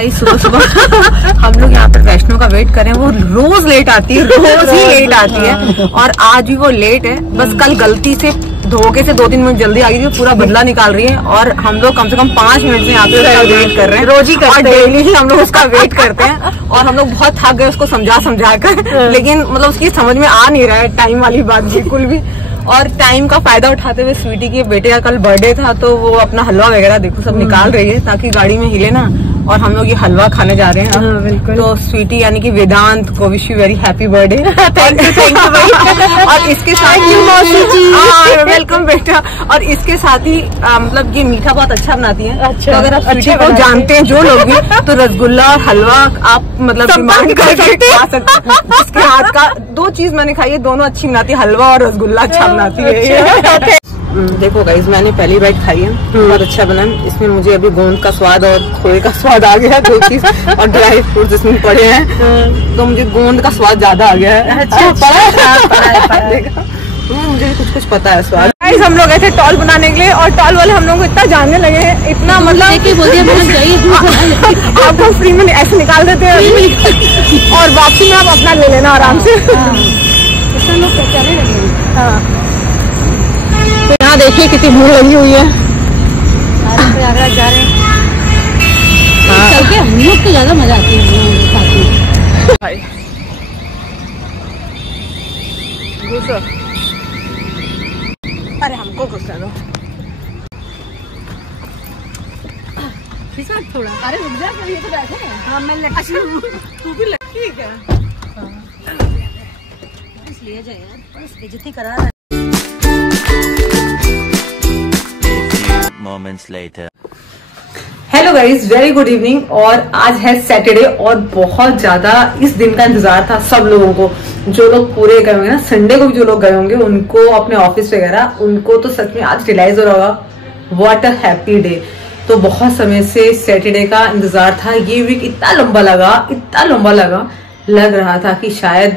Guys सुबह सुबह हम लोग यहाँ पर वैष्णो का वेट करें। वो रोज लेट आती है, रोज ही लेट आती है और आज भी वो लेट है। बस कल गलती से धोखे से 2-3 मिनट जल्दी आ गई थी, पूरा बदला निकाल रही है और हम लोग कम से कम 5 मिनट से यहाँ पे उसका वेट कर रहे हैं। रोज ही और डेली ही हम लोग उसका वेट करते हैं और हम लोग बहुत थक गए उसको समझा कर, लेकिन मतलब उसकी समझ में आ नहीं रहा है टाइम वाली बात बिल्कुल भी। और टाइम का फायदा उठाते हुए स्वीटी के बेटे का कल बर्थडे था तो वो अपना हलवा वगैरह देखो सब निकाल रही है ताकि गाड़ी में हिले ना, और हम लोग ये हलवा खाने जा रहे हैं। बिल्कुल। तो स्वीटी यानी कि वेदांत को wish you very happy birthday. Thank you. और इसके साथ ही वेलकम बेटा। और इसके साथ ही मतलब ये मीठा बहुत अच्छा बनाती है। अच्छा, तो अगर आप स्वीटी को जानते हैं जो लोग भी, तो रसगुल्ला और हलवा आप मतलब डिमांड करके खा सकते हैं। इसके हाथ का 2 चीज मैंने खाई है, दोनों अच्छी बनाती है, हलवा और रसगुल्ला अच्छा बनाती है। देखो गाइस मैंने पहली बाइट खाई है, बहुत अच्छा बना। इसमें मुझे अभी गोंद का स्वाद और खोए का स्वाद आ गया है, 2 चीज, और ड्राई फ्रूट्स इसमें पड़े हैं तो मुझे गोंद का स्वाद ज्यादा आ गया है। मुझे कुछ पता है स्वाद। गाइस हम लोग गए थे टॉल बनाने के लिए और टॉल वाले हम लोग को इतना जानने लगे हैं, इतना मतलब आपको फ्री में ऐसे निकाल देते हैं और वापसी में आप अपना ले लेना आराम से। तो यहाँ देखिए कितनी भीड़ लगी हुई है। आगरा जा रहे हैं। चल के हम लोग को ज्यादा मजा आती है भाई। घुसो, अरे हमको घुसा दो थोड़ा। अरे रुक जा, ये तो बैठे हैं। हाँ मैं लटकी हूँ, तू भी लटकी है क्या? इसलिए जाए यार, बेइज्जती करा रहा है। Moments later. Hello guys, very good evening. और आज है सैटरडे और बहुत ज्यादा इस दिन का इंतजार था सब लोगों को। जो लोग पूरे गए होंगे ना, संडे को भी जो लोग गए होंगे उनको अपने ऑफिस वगैरह, उनको तो सच में आज रियलाइज हो रहा होगा व्हाट अ हैप्पी डे। तो बहुत समय से सैटरडे का इंतजार था। ये वीक इतना लंबा लगा, लग रहा था कि शायद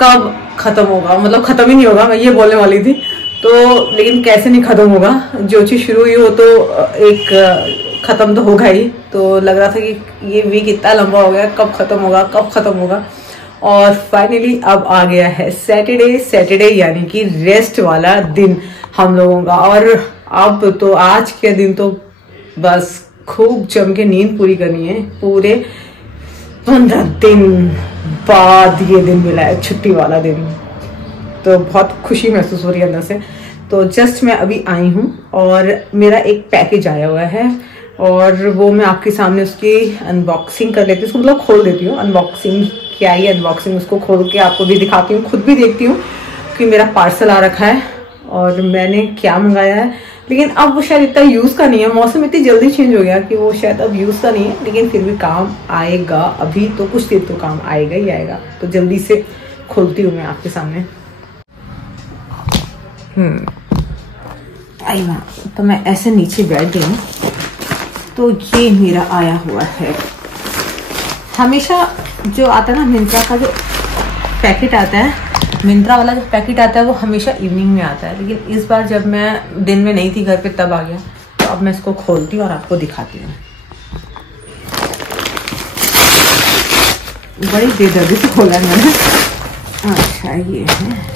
कब खत्म होगा, मतलब खत्म ही नहीं होगा, मैं ये बोलने वाली थी। तो लेकिन कैसे नहीं खत्म होगा, जो चीज शुरू हुई हो तो एक खत्म तो होगा ही। तो लग रहा था कि ये वीक इतना लंबा हो गया, कब खत्म होगा। और फाइनली अब आ गया है सैटरडे यानी कि रेस्ट वाला दिन हम लोगों का। और अब तो आज के दिन तो बस खूब जम के नींद पूरी करनी है। पूरे 15 दिन बाद ये दिन मिला है, छुट्टी वाला दिन। तो बहुत खुशी महसूस हो रही है अंदर से। तो जस्ट मैं अभी आई हूँ और मेरा एक पैकेज आया हुआ है और वो मैं आपके सामने उसकी अनबॉक्सिंग कर लेती हूँ, उसको मतलब खोल देती हूँ। अनबॉक्सिंग क्या ही अनबॉक्सिंग, उसको खोल के आपको भी दिखाती हूँ, खुद भी देखती हूँ कि मेरा पार्सल आ रखा है और मैंने क्या मंगाया है। लेकिन अब वो शायद इतना यूज का नहीं है, मौसम इतनी जल्दी चेंज हो गया कि वो शायद अब यूज का नहीं है, लेकिन फिर भी काम आएगा। अभी तो कुछ देर तो काम आएगा ही आएगा। तो जल्दी से खोलती हूँ मैं आपके सामने। आई ना, तो मैं ऐसे नीचे बैठ गई हूँ। तो ये मेरा आया हुआ है, हमेशा जो आता है ना मिंत्रा का जो पैकेट आता है, मिंत्रा वाला जो पैकेट आता है वो हमेशा इवनिंग में आता है। लेकिन इस बार जब मैं दिन में नहीं थी घर पे तब आ गया। तो अब मैं इसको खोलती हूँ और आपको दिखाती हूँ। बड़ी बेदर्दी से खोला है मैंने। अच्छा ये है,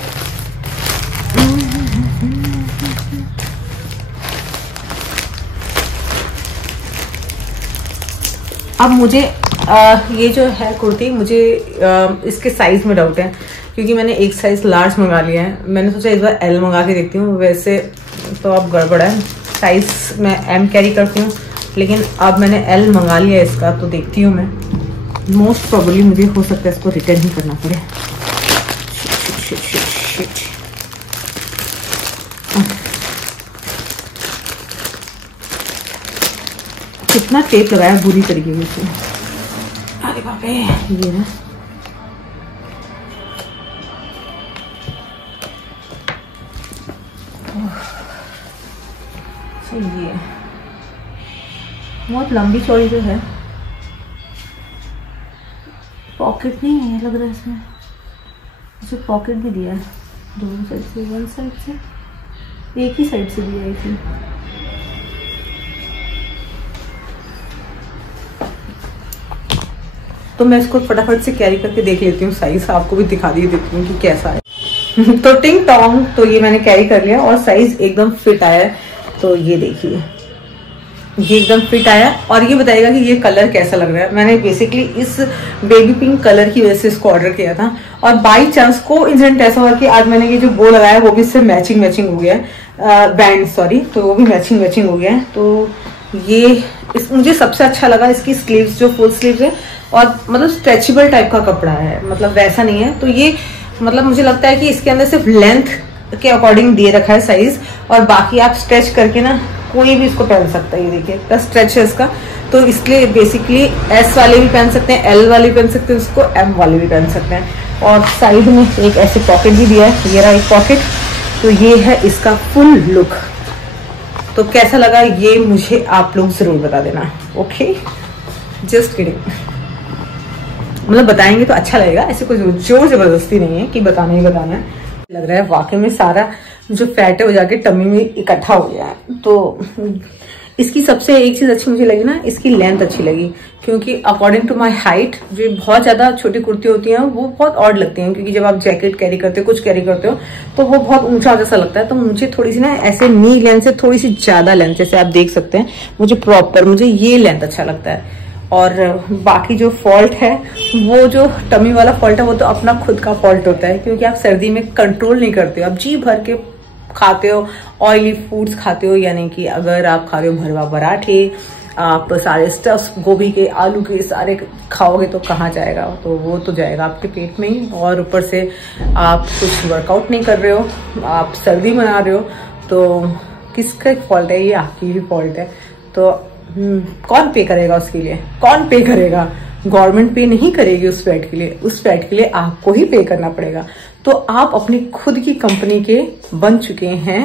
अब मुझे ये जो है कुर्ती, मुझे इसके साइज में डाउट है क्योंकि मैंने एक साइज लार्ज मंगा लिया है। मैंने सोचा इस बार एल मंगा के देखती हूँ। वैसे तो अब गड़बड़ है, साइज मैं एम कैरी करती हूँ, लेकिन अब मैंने एल मंगा लिया है इसका। तो देखती हूँ मैं, मोस्ट प्रोबेबली मुझे हो सकता है इसको रिटर्न ही करना पड़े। कितना टेप लगाया बुरी तरीके से। अरे बाप रे, ये ना ये बहुत लंबी चौड़ी जो है, पॉकेट नहीं है लग रहा है इसमें। मुझे पॉकेट भी दिया है दोनों साइड से, वन साइड से, एक ही साइड से दिया है इसमें। तो मैं इसको फटाफट से कैरी करके देख लेती हूँ, साइज आपको भी दिखा दी देती हूँ कि कैसा है। तो टिंग टोंग, तो ये मैंने कैरी कर लिया और साइज एकदम फिट आया है। तो ये देखिए, ये एकदम फिट आया। और ये बताइएगा कि ये कलर कैसा लग रहा है। मैंने बेसिकली इस बेबी पिंक कलर की वजह से इसको ऑर्डर किया था, और बाई चांस को इंसिडेंट ऐसा हुआ कि आज मैंने ये जो बो लगाया वो भी इससे मैचिंग हो गया है, बैंड सॉरी, तो वो भी मैचिंग हो गया है। तो ये मुझे सबसे अच्छा लगा इसकी स्लीव्स, जो फुल स्लीव्स है और मतलब स्ट्रेचेबल टाइप का कपड़ा है, मतलब वैसा नहीं है। तो ये मतलब मुझे लगता है कि इसके अंदर सिर्फ लेंथ के अकॉर्डिंग दे रखा है साइज, और बाकी आप स्ट्रेच करके ना कोई भी इसको पहन सकता है। ये देखिए इतना स्ट्रेच है इसका, तो इसलिए बेसिकली एस वाले भी पहन सकते हैं, एल वाले भी पहन सकते हैं, उसको एम वाले भी पहन सकते हैं। और साइड में एक ऐसे पॉकेट भी दिया है, ये रहा एक पॉकेट। तो ये है इसका फुल लुक। तो कैसा लगा ये मुझे आप लोग जरूर बता देना। ओके, जस्ट किडिंग, मतलब बताएंगे तो अच्छा लगेगा, ऐसे कोई जोर जबरदस्ती नहीं है कि बताना ही बताना है। लग रहा है वाकई में सारा जो फैट है वो जाके टमी में इकट्ठा हो गया है। तो इसकी सबसे एक चीज अच्छी मुझे लगी ना, इसकी लेंथ अच्छी लगी, क्योंकि अकॉर्डिंग टू माय हाइट जो बहुत ज्यादा छोटी कुर्ती होती हैं वो बहुत ऑड लगती हैं, क्योंकि जब आप जैकेट कैरी करते हो, कुछ कैरी करते हो, तो वो बहुत ऊंचा जैसा लगता है। तो मुझे थोड़ी सी ना ऐसे नी लेंथ से थोड़ी सी ज्यादा लेंथ, जैसे आप देख सकते हैं, मुझे ये लेंथ अच्छा लगता है। और बाकी जो फॉल्ट है, वो जो टमी वाला फॉल्ट है, वो तो अपना खुद का फॉल्ट होता है, क्योंकि आप सर्दी में कंट्रोल नहीं करते हो, आप जी भर के खाते हो, ऑयली फूड्स खाते हो, यानी कि अगर आप खा रहे हो भरवा पराठे, आप सारे स्टफ्स गोभी के, आलू के सारे खाओगे तो कहाँ जाएगा, तो वो तो जाएगा आपके पेट में ही। और ऊपर से आप कुछ वर्कआउट नहीं कर रहे हो, आप सर्दी मना रहे हो, तो किसका फॉल्ट है? ये आपकी ही फॉल्ट है। तो कौन पे करेगा उसके लिए? कौन पे करेगा? गवर्नमेंट पे नहीं करेगी उस फैट के लिए, उस फैट के लिए आपको ही पे करना पड़ेगा। तो आप अपनी खुद की कंपनी के बन चुके हैं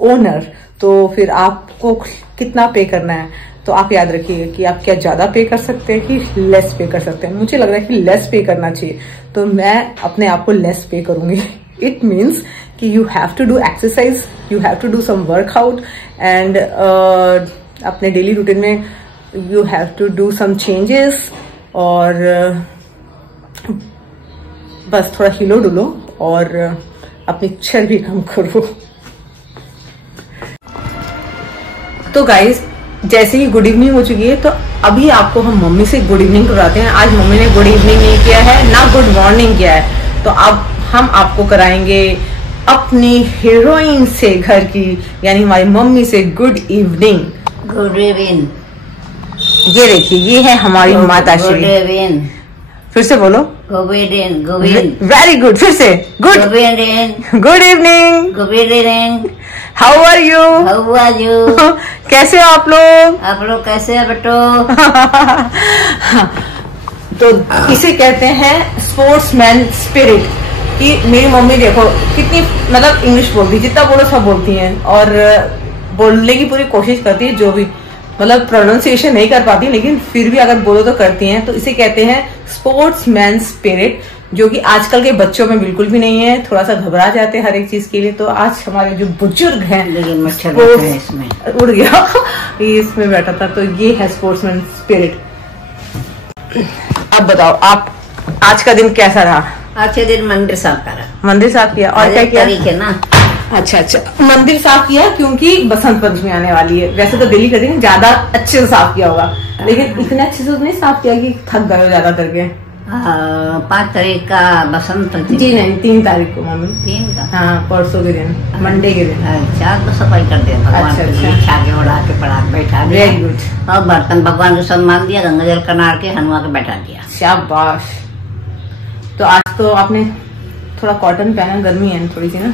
ओनर, तो फिर आपको कितना पे करना है? तो आप याद रखिए कि आप क्या ज्यादा पे कर सकते हैं कि लेस पे कर सकते हैं। मुझे लग रहा है कि लेस पे करना चाहिए, तो मैं अपने आप को लेस पे करूंगी। इट मीन्स कि you have to do exercise, you have to do some workout, and अपने डेली रूटीन में you have to do some changes, और बस थोड़ा हिलो डुलो और अपनी चर्बी कम करो। तो गाइज, जैसे ही गुड इवनिंग हो चुकी है, तो अभी आपको हम मम्मी से गुड इवनिंग कराते हैं। आज मम्मी ने गुड इवनिंग नहीं किया है, ना गुड मॉर्निंग किया है, तो अब हम आपको कराएंगे अपनी हीरोइन से घर की, यानी हमारी मम्मी से गुड इवनिंग। Good evening. ये देखिए, ये है हमारी माता श्री। Good evening. फिर से बोलो। Good evening. Good evening. Very good. फिर से good evening. Good evening. Good evening. How are you? How are you? कैसे हो आप लोग? आप लोग कैसे हैं बेटो? तो इसे कहते हैं स्पोर्ट्समैन स्पिरिट। कि मेरी मम्मी देखो कितनी मतलब इंग्लिश बोलती, जितना बोलो सब बोलती हैं, और बोलने की पूरी कोशिश करती है, जो भी मतलब प्रोनाउंसिएशन नहीं कर पाती, लेकिन फिर भी अगर बोलो तो करती हैं। तो इसे कहते हैं स्पोर्ट्समैन स्पिरिट, जो कि आजकल के बच्चों में बिल्कुल भी नहीं है, थोड़ा सा घबरा जाते हैं हर एक चीज के लिए। तो आज हमारे जो बुजुर्ग हैं, मच्छर है इसमें, उड़ गया ये इसमें बैठा था, तो ये है स्पोर्ट्समैन स्पिरिट। अब बताओ आप, आज का दिन कैसा रहा? अच्छे दिन मंदिर साफ करा। मंदिर साफ किया, और क्या किया? तरीके ना। अच्छा, मंदिर साफ किया क्योंकि बसंत पंचमी आने वाली है। वैसे तो डेली करते हैं, ज्यादा अच्छे से साफ किया होगा, लेकिन इतने अच्छे से नहीं साफ किया कि थक गए ज्यादा करके। 5 तारीख का बसंत पंचमी? जी नहीं, 3 तारीख को मम्मी। 3 का? हाँ, परसों के दिन, मंडे के दिन। अच्छा, तो सफाई कर दिया भगवान के छाके उड़ा के पड़ा बैठा दिया। Very good. और बर्तन भगवान को सम्मान दिया, गंगा जल कनार के हनुमा के बैठा दिया। शाबाश। तो आज तो आपने थोड़ा कॉटन पहना, गर्मी है थोड़ी सी ना,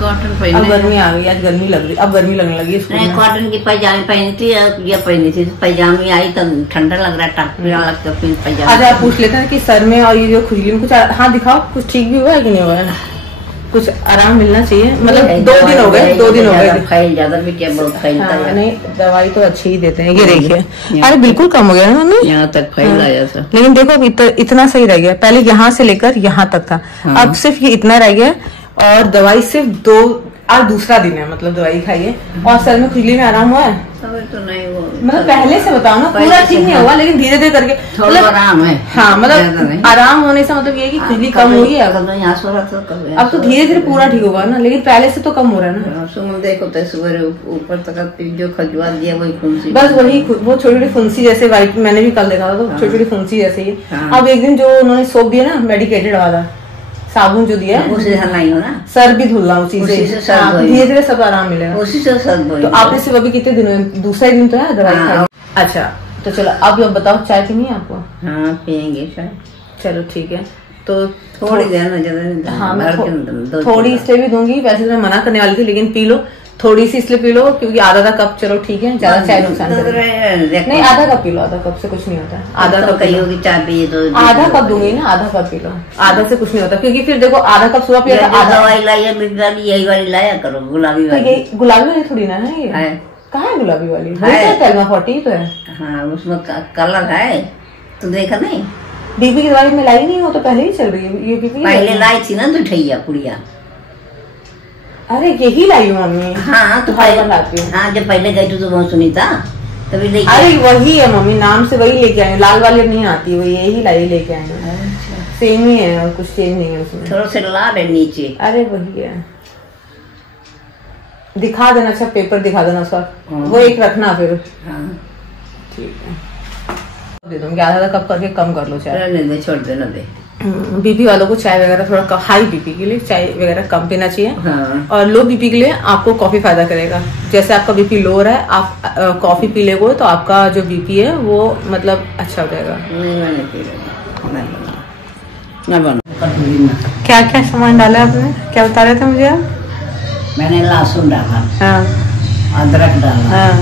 कॉटन पहनी। अब गर्मी आ गई, आज गर्मी लग रही, अब गर्मी लगने लगी। नहीं, कॉटन की पैजामी पहनी थी, ये पहनी थी। पैजामी आई तो ठंडा लग रहा है, टकपीड़ा लगता है पैजामा। आज आप पूछ लेते हैं कि सर में और ये जो खुजली में कुछ, हाँ दिखाओ, कुछ ठीक भी हुआ है कि नहीं हुआ है? कुछ आराम मिलना चाहिए, मतलब 2 दिन हो गए, 2 दिन हो गए। फाइल ज्यादा भी क्या, बहुत फाइल। हाँ, नहीं दवाई तो अच्छी ही देते हैं। ये देखिए, अरे बिल्कुल कम हो गया ना मम्मी, यहाँ तक फाइल आया था। लेकिन देखो अब इतना सही रह गया। पहले यहाँ से लेकर यहाँ तक था, अब सिर्फ ये इतना रह गया, और दवाई सिर्फ आज दूसरा दिन है मतलब दवाई खाइए। और सर में खुजली में आराम हुआ है? तो नहीं वो मतलब पहले से बताओ ना, पूरा ठीक नहीं हुआ लेकिन धीरे धीरे करके मतलब आराम है। हाँ मतलब आराम होने से मतलब ये कि खुजली कम हुई है। अब तो धीरे धीरे पूरा ठीक होगा ना, लेकिन पहले से तो कम हो रहा है ना। सुबह देखो तो सुबह ऊपर तक जो खजुआ दिया वही फुंसी, बस वही वो छोटी छोटी फुंसी जैसे वाइट, मैंने भी कल देखा था तो छोटी छोटी फुंसी जैसे ही। अब एक दिन जो उन्होंने सोप दिया ना मेडिकेटेड वाला साबुन जो दिया उसी से नहीं हो ना, सर भी धुलना उसी से धीरे धीरे सब आराम मिलेगा, उसी से सर धोए। तो आपने सिर्फ अभी कितने दिन, दूसरा दिन तो है दवाई खाई? अच्छा तो चलो अब बताओ चाय पीनी है आपको? हाँ पियेंगे चाय। चलो ठीक है, तो थोड़ी देर में ज्यादा। हाँ मैं थोड़ी इसलिए भी दूंगी, वैसे तो मैं मना करने वाली थी लेकिन पी लो थोड़ी सी, इसलिए पी लो क्योंकि आधा कप चलो ठीक है, ज्यादा चाय नुकसान नहीं, आधा कप पी लो, आधा कप से कुछ नहीं होता। आधा कप कही होगी चाय पिए तो आधा कप दूंगी ना, आधा कप पी लो, आधा से कुछ नहीं होता क्योंकि फिर देखो आधा कप सुबह पिया, आधा दवाई लाई यही वाली लाया करो, गुलाबी वाली। गुलाबी वाली थोड़ी ना है ये, कहाँ है गुलाबी वाली? तेलमा 40 तो है। हाँ उसमें कलर है, तुम देखा नहीं? बीपी की दवाई में लाई नहीं, हो तो पहले ही चल रही है ये बीपी, पहले लाई थी ना तो ठैया पुड़िया। अरे यही लाई हूँ मम्मी। हाँ तो लाती हूँ। हाँ जब पहले गई थी तो बहुत सुनी था तभी लेके। अरे वही है मम्मी, नाम से वही लेके आए, लाल वाली नहीं आती, वही यही लाई लेके आए। सेम ही है और कुछ चेंज नहीं है उसमें, थोड़ा सा लाल है नीचे। अरे वही है, दिखा देना। अच्छा पेपर दिखा देना उसका, वो एक रखना फिर। ठीक है दे दूंगी, आधा कप करके कम कर लो चाय, छोड़ देना दे। बीपी वालों को चाय वगैरह थोड़ा हाई बीपी के लिए चाय वगैरह कम पीना चाहिए। हाँ। और लो बीपी के लिए आपको कॉफी फायदा करेगा। जैसे आपका बीपी लो रहा है, आप कॉफी पी लेगो तो आपका जो बीपी है वो मतलब अच्छा हो जाएगा। क्या क्या सामान डाला आपने, क्या बता रहे थे मुझे आप? मैंने लहसुन डाला, हाँ अदरक डाला, हाँ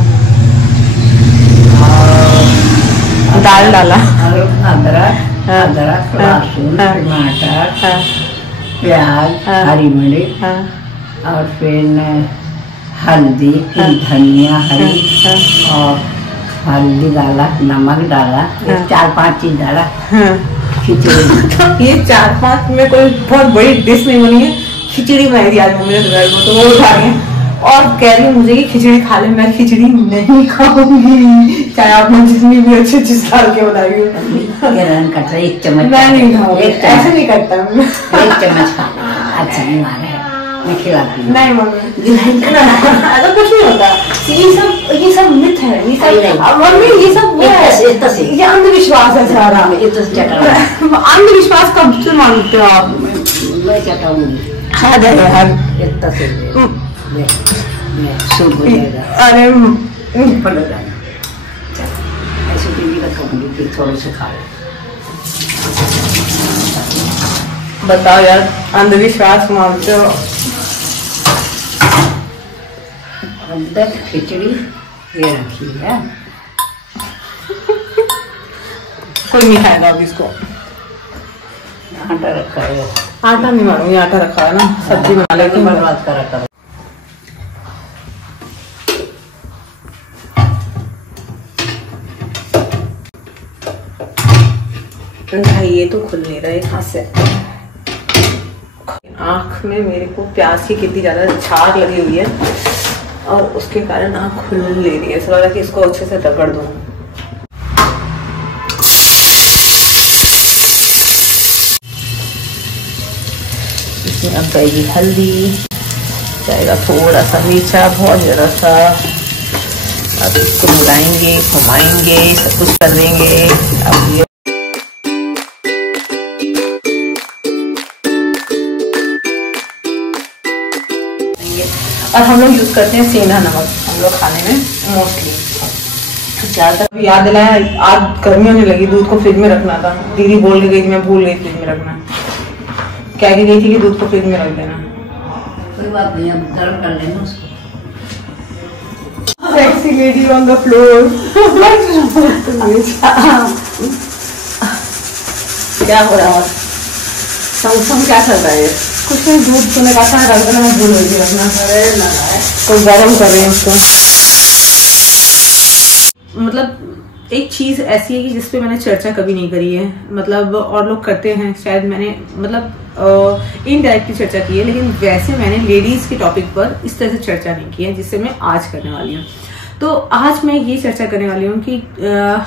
दाल डाला, अदरक लहसुन टमाटर प्याज हरी मिर्च और फिर हल्दी, धनिया हरी और हल्दी डाला, नमक डाला, 4-5 चीज डाला। खिचड़ी ये 4-5 में कोई बहुत बड़ी डिश नहीं बनी है, खिचड़ी बनाई थी आज मम्मी ने दोपहर को, तो वो उठा गए और कह रही है मुझे कि खिचड़ी खा ले। मैं खिचड़ी नहीं खाऊंगी, चाहे आपने जितनी भी अच्छी चीज डाल के बनाई हो। एक चम्मच मैं नहीं खाऊंगी, ऐसे नहीं करता, एक चम्मच अच्छा नहीं मारा है, मैं खिलाती हूँ। नहीं मम्मी ऐसा कुछ नहीं होता, ये सब मिथ है, ये सब मम्मी, ये सब ये अंधविश्वास है सारा। अंधविश्वास कब से मानते हो आप? मैं चटाऊंगी अरे ऐसे थोड़े से खा बताओ यार, अंधविश्वास मानते हो? खिचड़ी ये रखी है, कोई नहीं खाएगा अब इसको। आटा रखा है, आटा नहीं मारूंगी, आटा रखा है ना, सब्जी बना लेती हूँ, बर्बाद करा करो। भाई ये तो खुल नहीं रहा है हाथ से, आँख में मेरे को प्यास की कितनी ज्यादा छाग लगी हुई है और उसके कारण आँख खुल ले रही है। ऐसा लग रहा है कि इसको अच्छे से रगड़ दूं। इसमें अब जाएगी हल्दी, जाएगा थोड़ा सा मीठा, बहुत जरा सा। अब इसको मिलाएंगे, घुमाएंगे, सब कुछ कर देंगे। अब ये और हम लोग यूज करते हैं सेंधा नमक, हम लोग खाने में मोस्टली ज्यादातर। याद दिलाया, आज गर्मी होने लगी, दूध को फ्रिज में रखना था, दीदी बोल के गई, मैं भूल गई फ्रिज में रखना, कह के गई थी कि दूध को फ्रिज में रख देना। कोई बात नहीं, अब गर्म कर लेना उसको। Sexy lady on the floor. क्या हो रहा है? संग क्या चल रहा है? कुछ नहीं, दूध तूने कहा था रख देना, मैं भूल गई थी रखना। तो गर्म कर रही हूँ उसको, मतलब एक चीज ऐसी है कि जिसपे मैंने चर्चा कभी नहीं करी है, मतलब और लोग करते हैं शायद, मैंने मतलब इनडायरेक्टली चर्चा की है, लेकिन वैसे मैंने लेडीज के टॉपिक पर इस तरह से चर्चा नहीं की है जिससे मैं आज करने वाली हूँ। तो आज मैं ये चर्चा करने वाली हूँ कि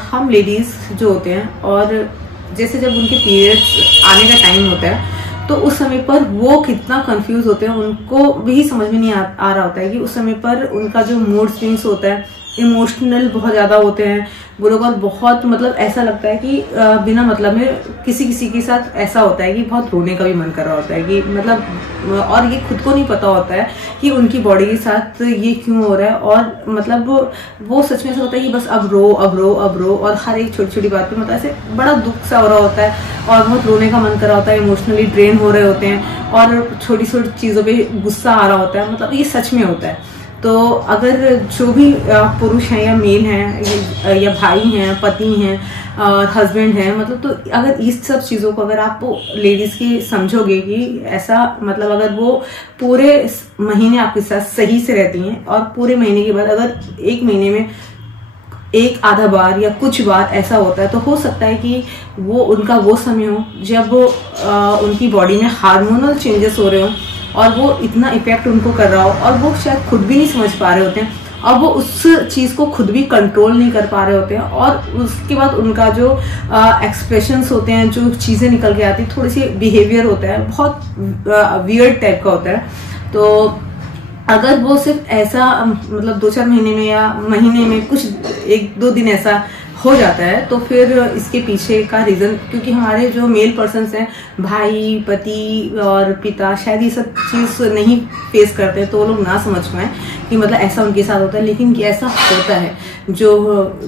हम लेडीज जो होते हैं, और जैसे जब उनके पीरियड्स आने का टाइम होता है तो उस समय पर वो कितना कंफ्यूज होते हैं, उनको भी समझ में नहीं आ रहा होता है कि उस समय पर उनका जो मूड स्विंग्स होता है, इमोशनल बहुत ज्यादा होते हैं वो लोग, और बहुत मतलब ऐसा लगता है कि बिना मतलब में किसी के साथ ऐसा होता है कि बहुत रोने का भी मन कर रहा होता है कि मतलब, और ये खुद को नहीं पता होता है कि उनकी बॉडी के साथ ये क्यों हो रहा है, और मतलब वो सच में ऐसा होता है कि बस अब रो अब रो अब रो, और हर एक छोटी छोटी बात पे मतलब ऐसे बड़ा दुख सा हो रहा होता है और बहुत रोने का मन कर रहा होता है, इमोशनली ड्रेन हो रहे होते हैं और छोटी छोटी चीजों पे गुस्सा आ रहा होता है, मतलब ये सच में होता है। तो अगर जो भी पुरुष हैं या मेल हैं या भाई हैं, पति हैं और हस्बैंड हैं, मतलब तो अगर इस सब चीजों को अगर आप लेडीज की समझोगे कि ऐसा मतलब अगर वो पूरे महीने आपके साथ सही से रहती हैं और पूरे महीने के बाद अगर एक महीने में एक आधा बार या कुछ बार ऐसा होता है, तो हो सकता है कि वो उनका वो समय हो जब उनकी बॉडी में हार्मोनल चेंजेस हो रहे हो और वो इतना इफेक्ट उनको कर रहा हो और वो शायद खुद भी नहीं समझ पा रहे होते हैं, और वो उस चीज को खुद भी कंट्रोल नहीं कर पा रहे होते हैं, और उसके बाद उनका जो एक्सप्रेशंस होते हैं, जो चीजें निकल के आती है, थोड़ी सी बिहेवियर होता है बहुत वियर्ड टाइप का होता है। तो अगर वो सिर्फ ऐसा मतलब 2-4 महीने में या महीने में कुछ 1-2 दिन ऐसा हो जाता है, तो फिर इसके पीछे का रीजन, क्योंकि हमारे जो मेल पर्सन्स हैं, भाई, पति और पिता, शायद ये सब चीज नहीं फेस करते हैं, तो वो लोग ना समझ पाए कि मतलब ऐसा उनके साथ होता है, लेकिन ऐसा होता है। जो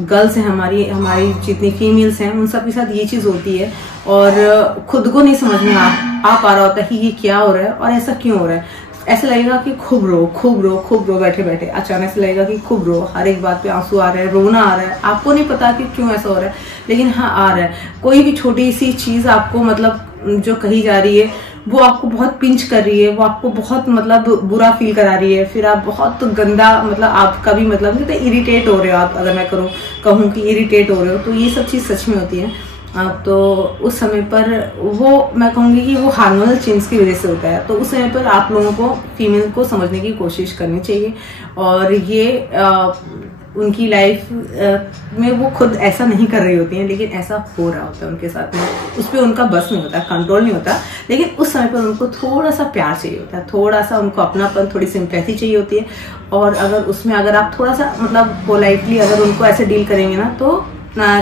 गर्ल्स हैं हमारी जितनी फीमेल्स हैं, उन सब के साथ ये चीज होती है और खुद को नहीं समझ में आ पा रहा होता है कि ये क्या हो रहा है और ऐसा क्यों हो रहा है। ऐसा लगेगा कि खूब रो बैठे बैठे, अचानक से लगेगा कि खूब रो, हर एक बात पे आंसू आ रहा है, रोना आ रहा है, आपको नहीं पता कि क्यों ऐसा हो रहा है, लेकिन हाँ आ रहा है। कोई भी छोटी सी चीज आपको मतलब जो कही जा रही है वो आपको बहुत पिंच कर रही है, वो आपको बहुत मतलब बुरा फील करा रही है, फिर आप बहुत गंदा मतलब आपका भी मतलब इरिटेट हो रहे हो आप, अगर मैं कहूँ कि इरिटेट हो रहे हो, तो ये सब चीज सच में होती है। तो उस समय पर वो मैं कहूँगी कि वो हार्मोनल चेंज की वजह से होता है। तो उस समय पर आप लोगों को फीमेल को समझने की कोशिश करनी चाहिए, और ये उनकी लाइफ में वो खुद ऐसा नहीं कर रही होती हैं, लेकिन ऐसा हो रहा होता है उनके साथ में, उस पर उनका बस नहीं होता, कंट्रोल नहीं होता, लेकिन उस समय पर उनको थोड़ा सा प्यार चाहिए होता है, थोड़ा सा उनको अपनापन, थोड़ी सिंपैथी चाहिए होती है। और अगर उसमें अगर आप थोड़ा सा मतलब पोलाइटली अगर उनको ऐसे डील करेंगे ना, तो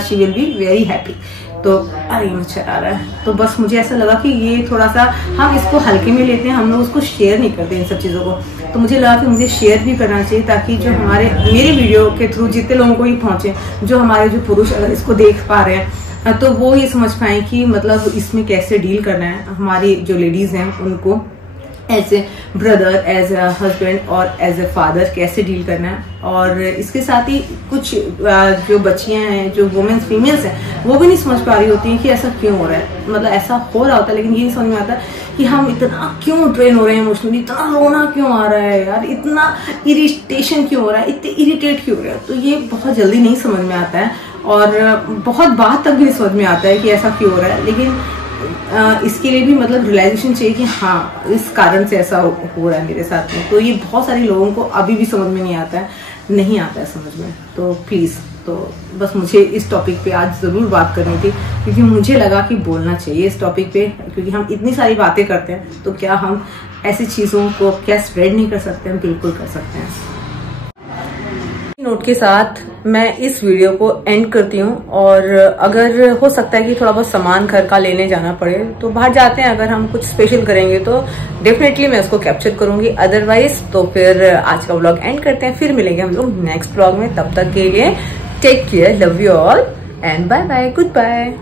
she will be very happy. तो अरे मच्छर आ रहा है, तो बस मुझे ऐसा लगा कि ये थोड़ा सा हम इसको हल्के में लेते हैं, हम लोग उसको शेयर नहीं करते इन सब चीज़ों को, तो मुझे लगा कि मुझे शेयर भी करना चाहिए, ताकि जो मेरे वीडियो के थ्रू जितने लोगों को ये पहुंचे, जो हमारे जो पुरुष अगर इसको देख पा रहे हैं, तो वो ये समझ पाए कि मतलब इसमें कैसे डील करना है। हमारी जो लेडीज हैं उनको as a brother, as a husband और एज ए फादर कैसे डील करना है। और इसके साथ ही कुछ जो बच्चियां हैं, जो वुमेन्स फीमेल्स हैं, वो भी नहीं समझ पा रही होती हैं कि ऐसा क्यों हो रहा है, मतलब ऐसा हो रहा होता है, लेकिन ये नहीं समझ में आता कि हम इतना क्यों ड्रेन हो रहे हैं इमोशनली, इतना रोना क्यों आ रहा है यार, इतना इरिटेशन क्यों हो रहा है, इतने इरिटेट क्यों हो रहा है। तो ये बहुत जल्दी नहीं समझ में आता है, और बहुत बात तक भी नहीं समझ में आता है कि ऐसा क्यों हो रहा है, लेकिन इसके लिए भी मतलब रियलाइजेशन चाहिए कि हाँ इस कारण से ऐसा हो रहा है मेरे साथ में। तो ये बहुत सारे लोगों को अभी भी समझ में नहीं आता है समझ में। तो प्लीज, तो बस मुझे इस टॉपिक पे आज जरूर बात करनी थी, क्योंकि मुझे लगा कि बोलना चाहिए इस टॉपिक पे, क्योंकि हम इतनी सारी बातें करते हैं, तो क्या हम ऐसी चीजों को क्या स्प्रेड नहीं कर सकते? हम बिल्कुल कर सकते हैं। नोट के साथ मैं इस वीडियो को एंड करती हूँ, और अगर हो सकता है कि थोड़ा बहुत सामान घर का लेने जाना पड़े तो बाहर जाते हैं, अगर हम कुछ स्पेशल करेंगे तो डेफिनेटली मैं उसको कैप्चर करूंगी, अदरवाइज तो फिर आज का व्लॉग एंड करते हैं, फिर मिलेंगे हम लोग नेक्स्ट व्लॉग में। तब तक के लिए take care, love you all and bye bye, good bye.